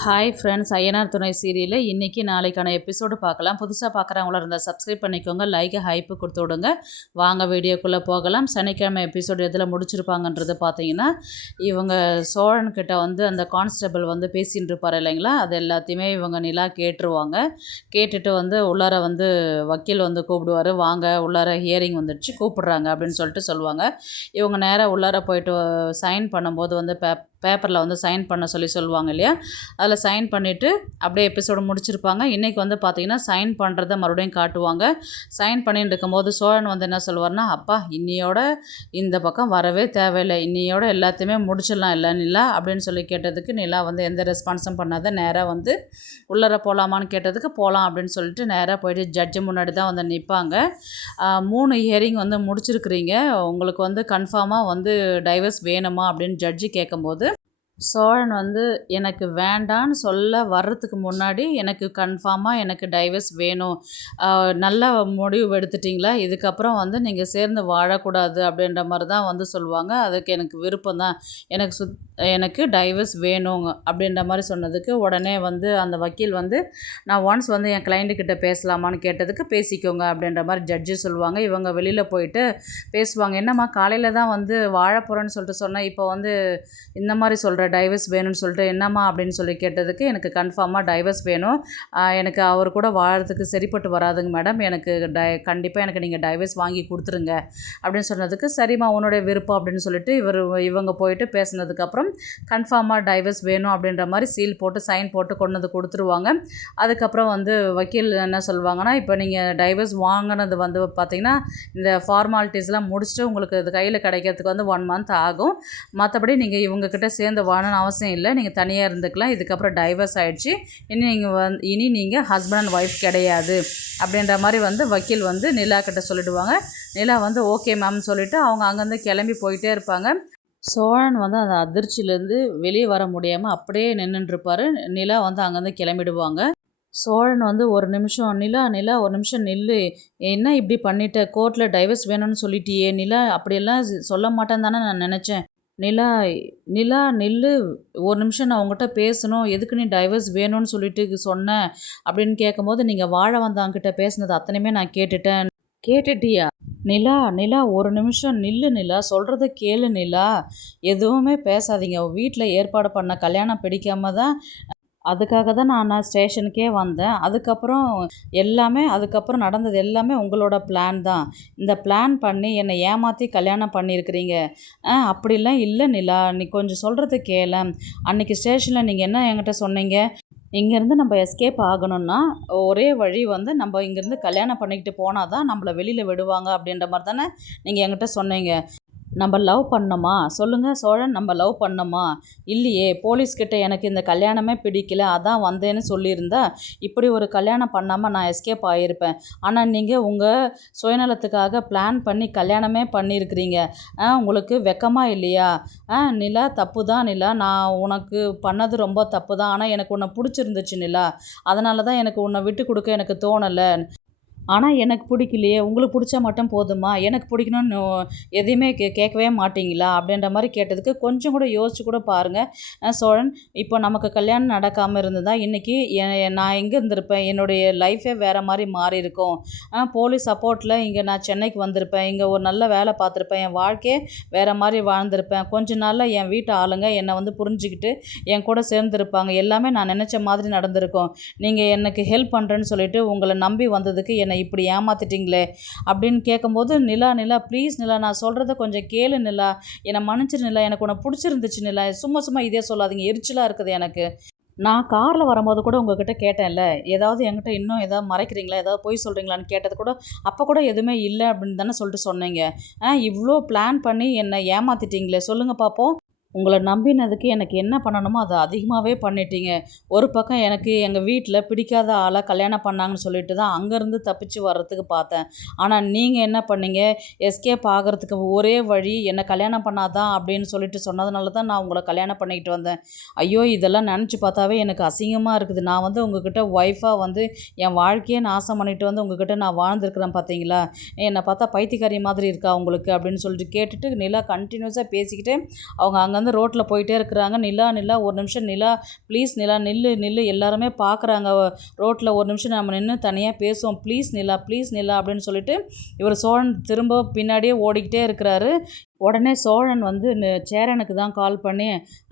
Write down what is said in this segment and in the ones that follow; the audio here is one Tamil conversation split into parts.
ஹாய் ஃப்ரெண்ட்ஸ், ஐயனார் துணை சீரியலில் இன்றைக்கி நாளைக்கான எபிசோடு பார்க்கலாம். புதுசாக பார்க்குறவங்களா இருந்தால் சப்ஸ்கிரைப் பண்ணிக்கோங்க, லைக்கு ஹைப்பு கொடுத்து விடுங்க. வாங்க வீடியோக்குள்ளே போகலாம். சனிக்கிழமை எபிசோடு எதில் முடிச்சிருப்பாங்கன்றது பார்த்தீங்கன்னா, இவங்க சோழன்கிட்ட வந்து அந்த கான்ஸ்டபிள் வந்து பேசின்னு இருப்பார் இல்லைங்களா, அது எல்லாத்தையுமே இவங்க நிலா கேட்டுருவாங்க. கேட்டுட்டு வந்து உள்ளார வந்து வக்கீல் வந்து கூப்பிடுவார், வாங்க உள்ளார ஹியரிங் வந்துடுச்சு கூப்பிடுறாங்க அப்படின்னு சொல்லிட்டு சொல்லுவாங்க. இவங்க நேராக உள்ளார போயிட்டு சைன் பண்ணும்போது வந்து பேப்பரில் வந்து சைன் பண்ண சொல்லுவாங்க இல்லையா, அதில் சைன் பண்ணிவிட்டு அப்படியே எபிசோடு முடிச்சிருப்பாங்க. இன்றைக்கி வந்து பார்த்திங்கன்னா சைன் பண்ணுறத மறுபடியும் காட்டுவாங்க. சைன் பண்ணிட்டு இருக்கும்போது சோழன் வந்து என்ன சொல்லுவார்னா, அப்பா இன்னையோட இந்த பக்கம் வரவே தேவையில்லை, இன்னையோட எல்லாத்தையுமே முடிச்சிடலாம் இல்லை நிலா அப்படின்னு சொல்லி கேட்டதுக்கு நிலா வந்து எந்த ரெஸ்பான்ஸும் பண்ணாத நேராக வந்து உள்ளர போகலாமான்னு கேட்டதுக்கு போகலாம் அப்படின்னு சொல்லிட்டு நேராக போயிட்டு ஜட்ஜு முன்னாடி தான் வந்து நிற்பாங்க. 3 ஹியரிங் வந்து முடிச்சிருக்கிறீங்க, உங்களுக்கு வந்து கன்ஃபார்மாக வந்து டைவர்ஸ் வேணுமா அப்படின்னு ஜட்ஜு கேட்கும்போது சோழன் வந்து எனக்கு வேண்டான்னு சொல்ல வர்றதுக்கு முன்னாடி எனக்கு கன்ஃபார்மாக எனக்கு டைவர்ஸ் வேணும், நல்ல முடிவு எடுத்துட்டிங்களா, இதுக்கப்புறம் வந்து நீங்கள் சேர்ந்து வாழக்கூடாது அப்படின்ற மாதிரி தான் வந்து சொல்லுவாங்க. அதுக்கு எனக்கு விருப்பம் தான், எனக்கு டைவர்ஸ் வேணுங்க அப்படின்ற மாதிரி சொன்னதுக்கு உடனே வந்து அந்த வக்கீல் வந்து நான் ஒன்ஸ் வந்து என் கிளைண்ட்டுக்கிட்ட பேசலாமான்னு கேட்டதுக்கு பேசிக்கோங்க அப்படின்ற மாதிரி ஜட்ஜு சொல்லுவாங்க. இவங்க வெளியில் போயிட்டு பேசுவாங்க, என்னம்மா காலையில் தான் வந்து வாழ போகிறேன்னு சொல்லிட்டு சொன்னேன், இப்போ வந்து இந்த மாதிரி சொல்கிற டைவர்ஸ் வேணும்னு சொல்லிட்டு என்னம்மா அப்படின்னு சொல்லி கேட்டதுக்கு எனக்கு கன்ஃபார்மாக டைவர்ஸ் வேணும், எனக்கு அவர் கூட வாழறதுக்கு சரிப்பட்டு வராதுங்க மேடம், எனக்கு கண்டிப்பாக எனக்கு நீங்கள் டைவர்ஸ் வாங்கி கொடுத்துருங்க அப்படின்னு சொன்னதுக்கு சரிம்மா உன்னுடைய விருப்பம் அப்படின்னு சொல்லிட்டு இவங்க போயிட்டு பேசினதுக்கப்புறம் கன்ஃபார்மாக டைவர்ஸ் வேணும் அப்படின்ற மாதிரி சீல் போட்டு சைன் போட்டு கொண்டு வந்து கொடுத்துருவாங்க. அதுக்கப்புறம் வந்து வக்கீல் என்ன சொல்லுவாங்கன்னா, இப்போ நீங்கள் டைவர்ஸ் வாங்கினது வந்து பார்த்திங்கன்னா இந்த ஃபார்மாலிட்டிஸ்லாம் முடிச்சுட்டு உங்களுக்கு இது கையில் கிடைக்கிறதுக்கு வந்து 1 மந்த் ஆகும், மற்றபடி நீங்கள் இவங்கக்கிட்ட சேர்ந்து வாழணும்னு அவசியம் இல்லை, நீங்கள் தனியாக இருந்துக்கலாம், இதுக்கப்புறம் டைவர்ஸ் ஆகிடுச்சு, இனி நீங்கள் ஹஸ்பண்ட் அண்ட் ஒய்ஃப் கிடையாது அப்படின்ற மாதிரி வந்து வக்கீல் வந்து நிலா கிட்ட சொல்லிவிடுவாங்க. நிலா வந்து ஓகே மேம் சொல்லிவிட்டு அவங்க அங்கேருந்து கிளம்பி போயிட்டே இருப்பாங்க. சோழன் வந்து அந்த அதிர்ச்சியிலேருந்து வெளியே வர முடியாமல் அப்படியே நின்றுட்டுருப்பார். நிலா வந்து அங்கேருந்து கிளம்பிடுவாங்க. சோழன் வந்து ஒரு நிமிஷம் நிலா ஒரு நிமிஷம் நில்லு, என்ன இப்படி பண்ணிட்ட, கோர்ட்டில் டைவர்ஸ் வேணும்னு சொல்லிட்டியே நிலா, அப்படியெல்லாம் சொல்ல மாட்டேன்னு தானே நான் நினச்சேன், நிலா நிலா நில்லு, ஒரு நிமிஷம் நான் உங்கள்கிட்ட பேசணும், எதுக்கு நீ டைவர்ஸ் வேணும்னு சொல்லிட்டு சொன்னேன் அப்படின்னு கேட்கும்போது நீங்கள் வாழ வந்தவங்கிட்ட பேசுனது அத்தனையுமே நான் கேட்டுட்டேன். கேட்டுட்டியா நிலா ஒரு நிமிஷம் நில்லு நிலா, சொல்கிறத கேளு நிலா, எதுவுமே பேசாதீங்க, வீட்டில் ஏற்பாடு பண்ண கல்யாணம் பிடிக்காம தான், அதுக்காக தான் நான் ஸ்டேஷனுக்கே வந்தேன், அதுக்கப்புறம் நடந்தது எல்லாமே உங்களோட பிளான் தான், இந்த பிளான் பண்ணி என்னை ஏமாற்றி கல்யாணம் பண்ணியிருக்கிறீங்க, அப்படிலாம் இல்லை நிலா, நீ கொஞ்சம் சொல்கிறது கேள, அன்றைக்கி ஸ்டேஷனில் நீங்கள் என்ன என்கிட்ட சொன்னீங்க, இங்கேருந்து நம்ம எஸ்கேப் ஆகணும்னா ஒரே வழி வந்து நம்ம இங்கேருந்து கல்யாணம் பண்ணிக்கிட்டு போனால் தான் நம்மளை வெளியில் விடுவாங்க அப்படின்ற மாதிரி தானே நீங்கள் என்கிட்ட சொன்னீங்க, நம்ம லவ் பண்ணோமா சொல்லுங்கள் சோழன், நம்ம லவ் பண்ணோமா, இல்லையே, போலீஸ்கிட்ட எனக்கு இந்த கல்யாணமே பிடிக்கல அதான் வந்தேன்னு சொல்லியிருந்தா இப்படி ஒரு கல்யாணம் பண்ணாமல் நான் எஸ்கேப் ஆகியிருப்பேன், ஆனால் நீங்கள் உங்கள் சுயநலத்துக்காக பிளான் பண்ணி கல்யாணமே பண்ணியிருக்கிறீங்க, உங்களுக்கு வெக்கமாக இல்லையா, நிலா தப்பு தான் நிலா, நான் உனக்கு பண்ணது ரொம்ப தப்பு தான், ஆனால் எனக்கு உன்னை பிடிச்சிருந்துச்சு நிலா, அதனால தான் எனக்கு உன்னை விட்டு கொடுக்க எனக்கு தோணலை, ஆனால் எனக்கு பிடிக்கலையே, உங்களுக்கு பிடிச்சா மட்டும் போதுமா, எனக்கு பிடிக்கணும்னு எதையுமே கேட்கவே மாட்டிங்களா அப்படின்ற மாதிரி கேட்டதுக்கு கொஞ்சம் கூட யோசிச்சு கூட பாருங்கள் சோழன், இப்போ நமக்கு கல்யாணம் நடக்காமல் இருந்ததா இன்றைக்கி நான் எங்கே இருந்திருப்பேன், என்னுடைய லைஃபே வேறு மாதிரி மாறி இருக்கும், போலீஸ் சப்போர்ட்டில் இங்கே நான் சென்னைக்கு வந்திருப்பேன், இங்கே ஒரு நல்ல வேலை பார்த்துருப்பேன், என் வாழ்க்கையே வேறு மாதிரி வாழ்ந்திருப்பேன், கொஞ்ச நாளில் என் வீட்டு ஆளுங்க என்னை வந்து புரிஞ்சுக்கிட்டு என் கூட சேர்ந்துருப்பாங்க, எல்லாமே நான் நினச்ச மாதிரி நடந்திருக்கும், நீங்கள் எனக்கு ஹெல்ப் பண்ணுறேன்னு சொல்லிட்டு உங்களை நம்பி வந்ததுக்கு என்னை இப்படி ஏமாத்திட்டீங்களே அப்படின்னு கேட்கும்போது நிலா ப்ளீஸ் நிலா, நான் சொல்கிறத கொஞ்சம் கேளு நிலா, என்னை மன்னிச்சிரு நிலா, எனக்கு உன்னை பிடிச்சிருந்துச்சு நிலா, சும்மா இதே சொல்லாதீங்க, எரிச்சலாக இருக்குது எனக்கு, நான் காரில் வரும்போது கூட உங்ககிட்ட கேட்டேன்ல, ஏதாவது என்கிட்ட இன்னும் ஏதாவது மறைக்கிறீங்களா, ஏதாவது பொய் சொல்கிறீங்களான்னு கேட்டது கூட அப்போ கூட எதுவுமே இல்லை அப்படின்னு தானே சொல்லிட்டு சொன்னீங்க, இவ்வளோ பிளான் பண்ணி என்னை ஏமாற்றிட்டீங்களே, சொல்லுங்கள் பார்ப்போம், உங்களை நம்பினதுக்கு எனக்கு என்ன பண்ணணுமோ அதை அதிகமாகவே பண்ணிட்டீங்க, ஒரு பக்கம் எனக்கு எங்கள் வீட்டில் பிடிக்காத ஆளை கல்யாணம் பண்ணாங்கன்னு சொல்லிட்டு தான் அங்கேருந்து தப்பிச்சு வர்றதுக்கு பார்த்தேன், ஆனால் நீங்கள் என்ன பண்ணீங்க, எஸ்கேப் ஆகிறதுக்கு ஒரே வழி என்னை கல்யாணம் பண்ணாதான் அப்படின்னு சொல்லிட்டு சொன்னதுனால தான் நான் உங்களை கல்யாணம் பண்ணிக்கிட்டு வந்தேன், ஐயோ இதெல்லாம் நினச்சி பார்த்தாவே எனக்கு அசிங்கமாக இருக்குது, நான் வந்து உங்ககிட்ட ஒய்ஃபாக வந்து என் வாழ்க்கையே நாசம் பண்ணிட்டு வந்து உங்ககிட்ட நான் வாழ்ந்துருக்கிறேன் பார்த்தீங்களா, என்னை பார்த்தா பைத்தியக்காரி மாதிரி இருக்கா உங்களுக்கு அப்படின்னு சொல்லிட்டு கேட்டுட்டு நிலா கண்டினியூஸாக பேசிக்கிட்டு அவங்க அங்கே வந்து ரோட்டில் போயிட்டே இருக்கிறாங்க. நிலா நிலா ஒரு நிமிஷம் நிலா ப்ளீஸ் நிலா நில்லு நில்லு, எல்லாருமே பார்க்குறாங்க ரோட்டில், ஒரு நிமிஷம் நம்ம நின்று தனியாக பேசுவோம், ப்ளீஸ் நிலா அப்படின்னு சொல்லிட்டு இவர் சோழன் திரும்ப பின்னாடியே ஓடிக்கிட்டே இருக்கிறாரு. உடனே சோழன் வந்து சேரனுக்கு தான் கால் பண்ணி,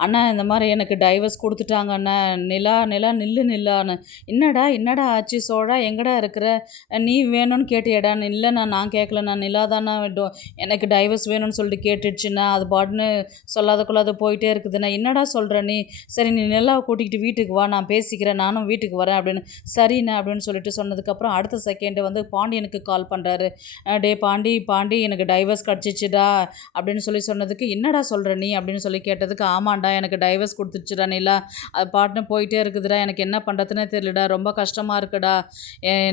அண்ணா இந்த மாதிரி எனக்கு டைவர்ஸ் கொடுத்துட்டாங்க அண்ணா, நிலா நிலா நில்லு நில்லான்னு. என்னடா ஆச்சு சோழா, எங்கடா இருக்கிற, நீ வேணும்னு கேட்டியடா? இல்லைண்ணா நான் கேட்கலண்ணா, நிலா தானே எனக்கு டைவர்ஸ் வேணும்னு சொல்லிட்டு கேட்டுடுச்சுண்ணா, அது பாட்டுன்னு சொல்லாதக்குள்ளாத போயிட்டே இருக்குதுண்ணா. என்னடா சொல்கிற நீ? சரி நீ நிலாவை கூட்டிகிட்டு வீட்டுக்கு வா, நான் பேசிக்கிறேன், நானும் வீட்டுக்கு வரேன் அப்படின்னு. சரிண்ணா அப்படின்னு சொல்லிட்டு சொன்னதுக்கப்புறம் அடுத்த செகண்டு வந்து பாண்டியனுக்கு கால் பண்ணுறாரு. டே பாண்டி எனக்கு டைவர்ஸ் கிடச்சிச்சுடா அப்படின்னு சொன்னதுக்கு, என்னடா சொல்கிற நீ அப்படின்னு சொல்லி கேட்டதுக்கு, ஆமாண்டா எனக்கு டைவர்ஸ் கொடுத்துச்சுடா நிலா, அது பாட்டுன்னு போயிட்டே இருக்குதுடா, எனக்கு என்ன பண்ணுறதுனே தெரியலடா, ரொம்ப கஷ்டமாக இருக்குடா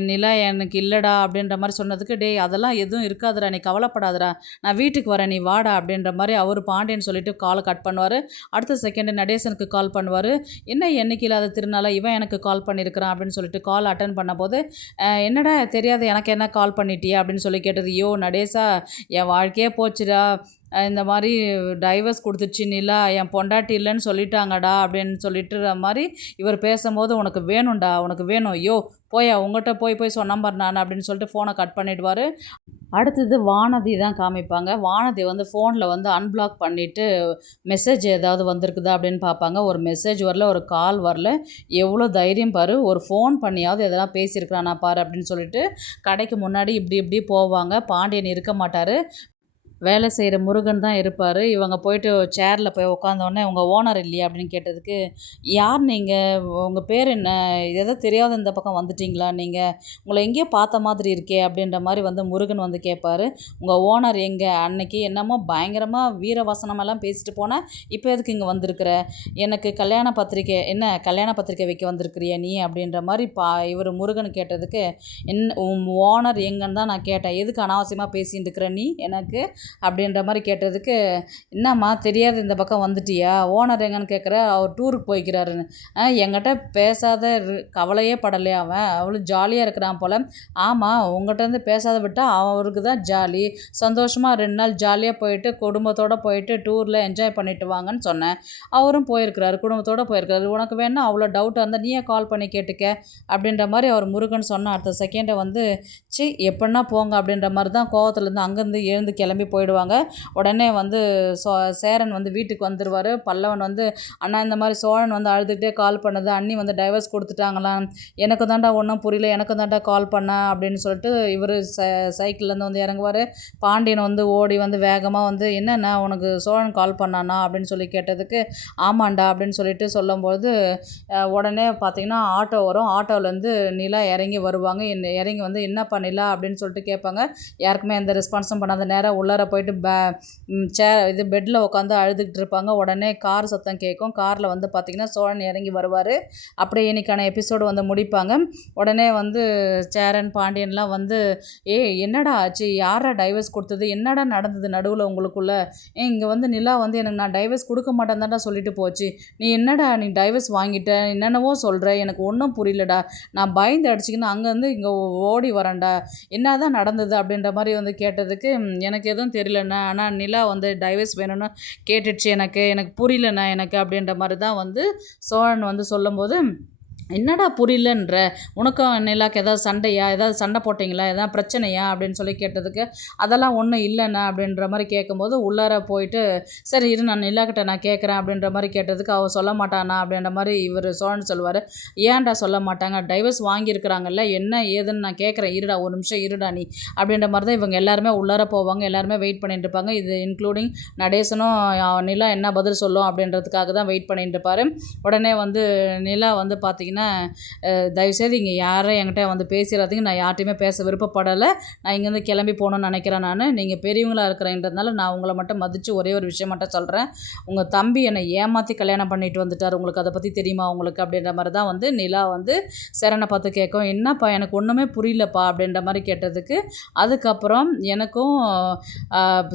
நிலா, எனக்கு இல்லைடா அப்படின்ற மாதிரி சொன்னதுக்கு, டேய் அதெல்லாம் எதுவும் இருக்காதுடா, நீ கவலைப்படாதடா, நான் வீட்டுக்கு வரேன், நீ வாடா அப்படின்ற மாதிரி அவர் பாண்டியன் சொல்லிட்டு காலை கட் பண்ணுவார். அடுத்த செகண்டு நடேசனுக்கு கால் பண்ணுவார். என்ன என்னைக்கு இல்லாத திருநாளா இவன் எனக்கு கால் பண்ணியிருக்கிறான் அப்படின்னு சொல்லிட்டு கால் அட்டன் பண்ணும்போது, என்னடா தெரியாது எனக்கு என்ன கால் பண்ணிட்டியா அப்படின்னு சொல்லி கேட்டது. யோ நடேசா, என் வாழ்க்கையே போச்சுடா, இந்த மாதிரி டைவர்ஸ் கொடுத்துச்சு நிலா, என் பொண்டாட்டி இல்லைன்னு சொல்லிட்டாங்கடா அப்படின்னு சொல்லிட்டு மாதிரி இவர் பேசும்போது, உனக்கு வேணும்டா, உனக்கு வேணும், ஐயோ போயா உங்கள்கிட்ட போய் சொன்னம்பர் நான் அப்படின்னு சொல்லிட்டு ஃபோனை கட் பண்ணிவிடுவார். அடுத்தது வானதி தான் காமிப்பாங்க. வானதி வந்து ஃபோனில் வந்து அன்பிளாக் பண்ணிவிட்டு மெசேஜ் ஏதாவது வந்திருக்குதா அப்படின்னு பார்ப்பாங்க. ஒரு மெசேஜ் வரல, ஒரு கால் வரல. எவ்வளோ தைரியம் பாரு, ஒரு ஃபோன் பண்ணியாவது எதெல்லாம் பேசியிருக்கிறானா பாரு அப்படின்னு சொல்லிட்டு கடைக்கு முன்னாடி இப்படி போவாங்க. பாண்டியன் இருக்க மாட்டார், வேலை செய்கிற முருகன் தான் இருப்பார். இவங்க போயிட்டு சேரில் போய் உட்காந்தோடனே, உங்கள் ஓனர் இல்லையா அப்படின்னு கேட்டதுக்கு, யார் நீங்கள், உங்கள் பேர் என்ன, ஏதோ தெரியாத இந்த பக்கம் வந்துட்டிங்களா நீங்கள், உங்களை எங்கேயோ பார்த்த மாதிரி இருக்கே அப்படின்ற மாதிரி வந்து முருகன் வந்து கேட்பார். உங்கள் ஓனர் எங்கே, அன்னைக்கு என்னமோ பயங்கரமாக வீரவசனமெல்லாம் பேசிட்டு போனேன், இப்போ எதுக்கு இங்கே வந்திருக்கிற, எனக்கு கல்யாண பத்திரிக்கை வைக்க வந்திருக்கிறியா நீ அப்படின்ற மாதிரி இவர் முருகன் கேட்டதுக்கு, உன் ஓனர் எங்கன்னு தான் நான் கேட்டேன், எதுக்கு அனாவசியமாக பேசிட்டு இருக்கிற நீ எனக்கு அப்படின்ற மாதிரி கேட்டதுக்கு, என்னம்மா தெரியாது இந்த பக்கம் வந்துட்டியா, ஓனர் எங்கன்னு கேட்குற, அவர் டூருக்கு போய்க்கிறாருன்னு. என்கிட்ட பேசாத கவலையே படலையா அவன், அவ்வளோ ஜாலியாக இருக்கிறான் போல். ஆமாம், உங்கள்கிட்ட பேசாத விட்டால் அவருக்கு தான் ஜாலி, சந்தோஷமாக 2 நாள் ஜாலியாக போயிட்டு குடும்பத்தோடு போயிட்டு டூரில் என்ஜாய் பண்ணிட்டு வாங்கன்னு சொன்னேன். அவரும் போயிருக்கிறாரு, குடும்பத்தோடு போயிருக்கிறாரு. உனக்கு வேணா அவ்வளோ டவுட்டாக இருந்தால் நீயே கால் பண்ணி கேட்டுக்க அப்படின்ற மாதிரி அவர் முருகன் சொன்ன அடுத்த செகண்டை வந்து, எப்படின்னா போங்க அப்படின்ற மாதிரி தான் கோவத்துலேருந்து அங்கேருந்து எழுந்து கிளம்பி போயிடுவாங்க. உடனே வந்து சேரன் வந்து வீட்டுக்கு வந்துடுவார். பல்லவன் வந்து, அண்ணா இந்த மாதிரி சோழன் வந்து அழுதுகிட்டே கால் பண்ணது, அண்ணி வந்து டைவர்ஸ் கொடுத்துட்டாங்களாம், எனக்கு தாண்டா ஒன்றும் புரியல, எனக்கு தாண்டா கால் பண்ணேன் அப்படின்னு சொல்லிட்டு இவர் சைக்கிள்லேருந்து வந்து இறங்குவார். பாண்டியன் வந்து ஓடி வந்து வேகமாக வந்து, என்னண்ணா உனக்கு சோழன் கால் பண்ணானா அப்படின்னு சொல்லி கேட்டதுக்கு, ஆமாண்டா அப்படின்னு சொல்லிட்டு சொல்லும்போது, உடனே பார்த்திங்கன்னா ஆட்டோ வரும். ஆட்டோவிலேருந்து நிலா இறங்கி வருவாங்க. இறங்கி வந்து, என்னப்பா நிலா அப்படின்னு சொல்லிட்டு கேட்பாங்க. யாருக்குமே எந்த ரெஸ்பான்ஸும் பண்ணாத நேராக உள்ளார போயிட்டு பெட்டில் உட்காந்து அழுதுகிட்டு இருப்பாங்க. உடனே கார் சத்தம் கேட்கும். காரில் வந்து பார்த்திங்கன்னா சோழன் இறங்கி வருவார். அப்படியே இன்னைக்கான எபிசோடு வந்து முடிப்பாங்க. உடனே வந்து சேரன் பாண்டியன்லாம் வந்து, என்னடா ஆச்சு, யாரா டைவர்ஸ் கொடுத்தது, என்னடா நடந்தது நடுவில் உங்களுக்குள்ள, இங்கே வந்து நிலா வந்து எனக்கு நான் டைவர்ஸ் கொடுக்க மாட்டேன் தான்டா சொல்லிட்டு போச்சு, நீ டைவர்ஸ் வாங்கிட்ட, என்னென்னவோ சொல்கிற, எனக்கு ஒன்றும் புரியலடா, நான் பயந்து அடிச்சிக்கின்னு அங்கேருந்து இங்கே ஓடி வரேன்டா, என்ன தான் நடந்தது அப்படின்ற மாதிரி வந்து கேட்டதுக்கு, எனக்கு எதுவும் தெரியலண்ணா, ஆனால் நிலா வந்து டைவர்ஸ் வேணும்னு கேட்டுடுச்சு, எனக்கு புரியலண்ணா எனக்கு அப்படின்ற மாதிரி தான் வந்து சோழன் வந்து சொல்லும்போது, என்னடா புரியலன்ற, உனக்கும் நிலாக்கு ஏதாவது சண்டையா, ஏதாவது சண்டை போட்டிங்களா, ஏதாவது பிரச்சனையா அப்படின்னு சொல்லி கேட்டதுக்கு, அதெல்லாம் ஒன்றும் இல்லைண்ணா அப்படின்ற மாதிரி கேட்கும்போது உள்ளார போயிட்டு, சரி இரு நான் நிலாக்கிட்ட நான் கேட்குறேன் அப்படின்ற மாதிரி கேட்டதுக்கு, அவள் சொல்ல மாட்டானா அப்படின்ற மாதிரி இவர் சோழன் சொல்லுவார். ஏன்டா சொல்ல மாட்டாங்க, டைவர்ஸ் வாங்கியிருக்கிறாங்கல்ல, என்ன ஏதுன்னு நான் கேட்குறேன், இருடா ஒரு நிமிஷம் இருடா நீ அப்படின்ற மாதிரி தான் இவங்க எல்லாருமே உள்ளார போவாங்க. எல்லாருமே வெயிட் பண்ணிட்டு இருப்பாங்க. இது இன்க்ளூடிங் நடேசனும் நிலா என்ன பதில் சொல்லும் அப்படின்றதுக்காக தான் வெயிட் பண்ணிட்டு இருப்பார். உடனே வந்து நிலா வந்து பார்த்திங்கன்னா, தயவுசெய்து இங்கே யாரும் என்கிட்ட வந்து பேசிடாதீங்க, நான் யார்ட்டையுமே பேச விருப்பப்படலை, நான் இங்கேருந்து கிளம்பி போகணுன்னு நினைக்கிறேன், நீங்கள் பெரியவங்களாக இருக்கிறேன்றதுனால நான் உங்களை மட்டும் மதித்து ஒரே ஒரு விஷயம் மட்டும் சொல்கிறேன், உங்கள் தம்பி என்னை ஏமாற்றி கல்யாணம் பண்ணிட்டு வந்துட்டார், உங்களுக்கு அதை பற்றி தெரியுமா உங்களுக்கு அப்படின்ற மாதிரி தான் வந்து நிலா வந்து சேரனை பார்த்து கேட்கும். என்னப்பா எனக்கு ஒன்றுமே புரியலப்பா அப்படின்ற மாதிரி கேட்டதுக்கு, அதுக்கப்புறம் எனக்கும்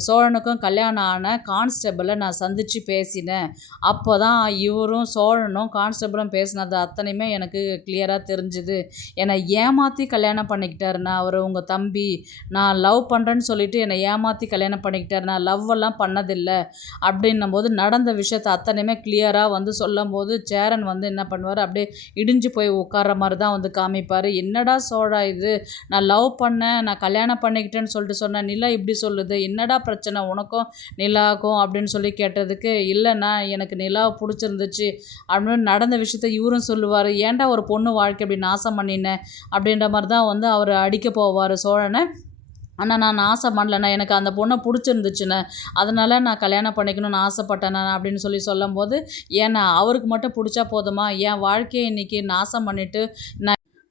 சோழனுக்கும் கல்யாணம் ஆன கான்ஸ்டபிளை நான் சந்தித்து பேசினேன், அப்போ தான் இவரும் சோழனும் கான்ஸ்டபிளும் பேசினது அத்தனையுமே எனக்கு கிளியராக தெரிஞ்சுது. என்னை ஏமாற்றி கல்யாணம் பண்ணிக்கிட்டாரு. நான் அவர் உங்கள் தம்பி, நான் லவ் பண்ணுறேன்னு சொல்லிட்டு என்னை ஏமாற்றி கல்யாணம் பண்ணிக்கிட்டாரு, நான் லவ்வெல்லாம் பண்ணதில்லை அப்படின்னும்போது நடந்த விஷயத்த அத்தனையுமே கிளியராக வந்து சொல்லும்போது சேரன் வந்து என்ன பண்ணுவார், அப்படியே இடிஞ்சு போய் உட்கார்ற மாதிரி தான் வந்து காமிப்பார். என்னடா சோழா இது, நான் லவ் பண்ணேன், நான் கல்யாணம் பண்ணிக்கிட்டேன்னு சொல்லிட்டு சொன்னேன், நிலா இப்படி சொல்லுது, என்னடா பிரச்சனை உனக்கும் நிலாவுக்கும் அப்படின்னு சொல்லி கேட்டதுக்கு, இல்லைண்ணா எனக்கு நிலாவை பிடிச்சிருந்துச்சு அப்படின்னு நடந்த விஷயத்த இவரும் சொல்லுவார். ஏன்டா ஒரு பொண்ணு வாழ்க்கை அப்படி நாசம் பண்ணினேன் அப்படின்ற மாதிரி தான் வந்து அவர் அடிக்க போவார் சோழனை. ஆனால் நான் நாசம் பண்ணலண்ணா, எனக்கு அந்த பொண்ணை பிடிச்சிருந்துச்சுண்ணே, அதனால் நான் கல்யாணம் பண்ணிக்கணும்னு ஆசைப்பட்டேண்ணா அப்படின்னு சொல்லும்போது, ஏன்னா அவருக்கு மட்டும் பிடிச்சா போதுமா, என் வாழ்க்கையை இன்றைக்கி நாசம் பண்ணிவிட்டு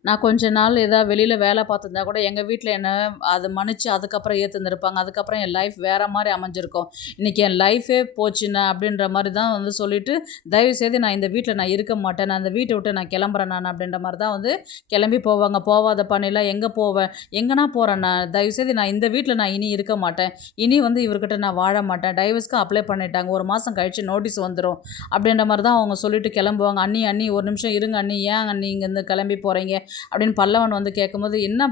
நான் கொஞ்ச நாள் ஏதாவது வெளியில் வேலை பார்த்துருந்தா கூட எங்கள் வீட்டில் என்னை அதை மன்னிச்சு அதுக்கப்புறம் ஏற்றுந்துருப்பாங்க, அதுக்கப்புறம் என் லைஃப் வேறு மாதிரி அமைஞ்சிருக்கும், இன்றைக்கி என் லைஃபே போச்சுண்ணே அப்படின்ற மாதிரி தான் வந்து சொல்லிவிட்டு, தயவுசெய்து நான் இந்த வீட்டில் நான் இருக்க மாட்டேன், நான் அந்த வீட்டை விட்டு நான் கிளம்புறேன் நான் அப்படின்ற மாதிரி தான் வந்து கிளம்பி போவாங்க. போவாத பண்ணிலாம் எங்கே போவேன், எங்கன்னா போகிறேன் நான், தயவுசெய்து நான் இந்த வீட்டில் நான் இனி இருக்க மாட்டேன், இனி வந்து இவர்கிட்ட நான் வாழ மாட்டேன், டைவர்ஸ்க்கு அப்ளை பண்ணிட்டாங்க, 1 மாதம் கழித்து நோட்டீஸ் வந்துடும் அப்படின்ற மாதிரி தான் அவங்க சொல்லிவிட்டு கிளம்புவாங்க. அண்ணி ஒரு நிமிஷம் இருங்க அண்ணி, ஏன் அண்ணி இங்கேருந்து கிளம்பி போகிறீங்க அப்படின்னு பல்லவன் வந்து கேட்கும்போது, என்ன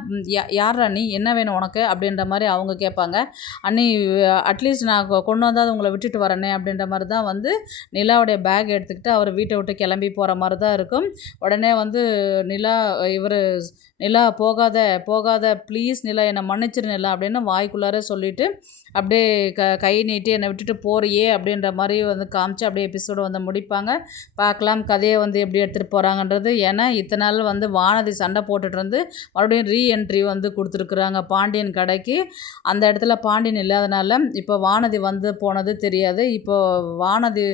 யார் அண்ணி, என்ன வேணும் உனக்கு அப்படின்ற மாதிரி அவங்க கேட்பாங்க. அண்ணி அட்லீஸ்ட் நான் கொண்டு வந்தால் உங்களை விட்டுட்டு வரேனே அப்படின்ற மாதிரி தான் வந்து நிலாவுடைய பேக் எடுத்துக்கிட்டு அவர் வீட்டை விட்டு கிளம்பி போகிற மாதிரி தான் இருக்கும். உடனே வந்து நிலா போகாத ப்ளீஸ் நிலா, என்னை மன்னிச்சிரு நிலா அப்படின்னு வாய்க்குள்ளார சொல்லிவிட்டு அப்படியே கை நீட்டி என்னை விட்டுட்டு போறியே அப்படின்ற மாதிரி வந்து காமிச்சு அப்படியே எபிசோடு வந்து முடிப்பாங்க. பார்க்கலாம் கதையை வந்து எப்படி எடுத்துகிட்டு போகிறாங்கன்றது. ஏன்னா இத்தனை நாள் வந்து வானதி சண்டை போட்டுட்டு இருந்து மறுபடியும் ரீஎன்ட்ரி வந்து கொடுத்துருக்குறாங்க பாண்டியன் கடைக்கு. அந்த இடத்துல பாண்டியன் இல்லாதனால இப்போ வானதி வந்து போனது தெரியாது. இப்போது வானதி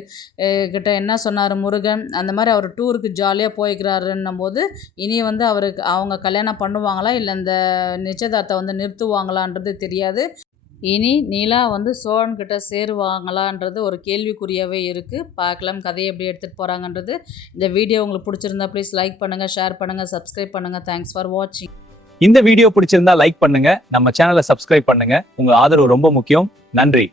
கிட்ட என்ன சொன்னார் முருகன், அந்த மாதிரி அவர் டூருக்கு ஜாலியாக போய்க்கிறாருன்னும் போது இனி வந்து அவங்க கல்யாணம் பண்ணுவாங்களா இல்லை இந்த நிச்சயதார்த்தம் வந்து நிறுத்துவாங்களான்றது தெரியாது. இனி நிலா வந்து சோழன்கிட்ட சேருவாங்களான்றது ஒரு கேள்விக்குறியாகவே இருக்குது. பார்க்கலாம் கதையை எப்படி எடுத்துகிட்டு போகிறாங்கன்றது. இந்த வீடியோ உங்களுக்கு பிடிச்சிருந்தா ப்ளீஸ் லைக் பண்ணுங்கள், ஷேர் பண்ணுங்கள், சப்ஸ்கிரைப் பண்ணுங்கள். தேங்க்ஸ் ஃபார் வாட்சிங். இந்த வீடியோ பிடிச்சிருந்தா லைக் பண்ணுங்க, நம்ம சேனலை சப்ஸ்கிரைப் பண்ணுங்க. உங்க ஆதரவு ரொம்ப முக்கியம். நன்றி.